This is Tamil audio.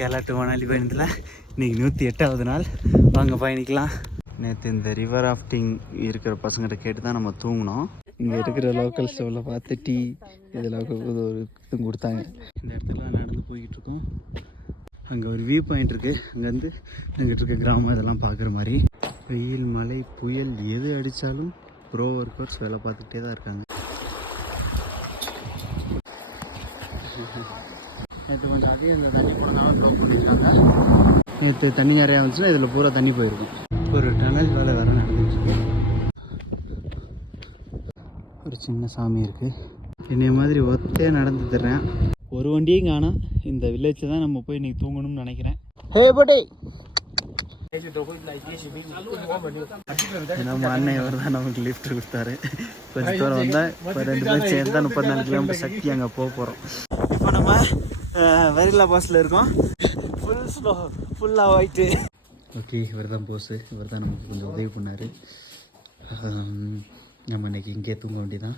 கேரளா டு மணாலி பயணத்தில் இன்றைக்கி 108வது நாள். வாங்க பயணிக்கலாம். நேற்று இந்த ரிவர் ராஃப்டிங் இருக்கிற பசங்கிட்ட கேட்டு தான் நம்ம தூங்கினோம். இங்கே இருக்கிற லோக்கல் ஸ்டோவில் பார்த்து டீ இதெல்லாம் ஒரு இதுவும் கொடுத்தாங்க. இந்த இடத்துல நடந்து போய்கிட்டு இருக்கோம். அங்கே ஒரு வியூ பாயிண்ட் இருக்குது. அங்கேருந்து அங்கிட்டு இருக்க கிராமம் இதெல்லாம் பார்க்குற மாதிரி. வெயில் மழை புயல் எது அடித்தாலும் ப்ரோ ஒர்க்கர்ஸ் வேலை பார்த்துக்கிட்டே தான் இருக்காங்க. நேற்று கொஞ்சம் அதிகம் இந்த தண்ணி போனதால ப்ளாக் பண்ணியிருக்காங்க. நேற்று தண்ணி நிறையா வந்துச்சுன்னா இதில் பூரா தண்ணி போயிருக்கும். ஒரு டனல் வேலை வேறு நடந்துட்டுருக்கு. ஒரு சின்ன சாமி இருக்குது. என்னைய மாதிரி ஒத்தையாக நடந்து தர்றேன். ஒரு வண்டியும் காணோம். இந்த வில்லேஜில் தான் நம்ம போய் இன்றைக்கி தூங்கணும்னு நினைக்கிறேன். ஹே பட்டே நம்ம அண்ணன் இவர் தான் நமக்கு லிஃப்ட் கொடுத்தாரு. கொஞ்சம் தூரம் வந்தால் இப்போ 2 பேர் சேர்ந்து தான் 34 கிலோமீட்டர் சக்தி அங்கே போக போகிறோம். இப்போ நம்ம வெரிலா பாஸில் இருக்கோம். ஃபுல்லாக ஒயிட்டு. ஓகே, இவர் தான் போஸு. இவர் தான் நமக்கு கொஞ்சம் உதவி பண்ணார். நம்ம இன்றைக்கி இங்கே தூங்க வேண்டியதான்.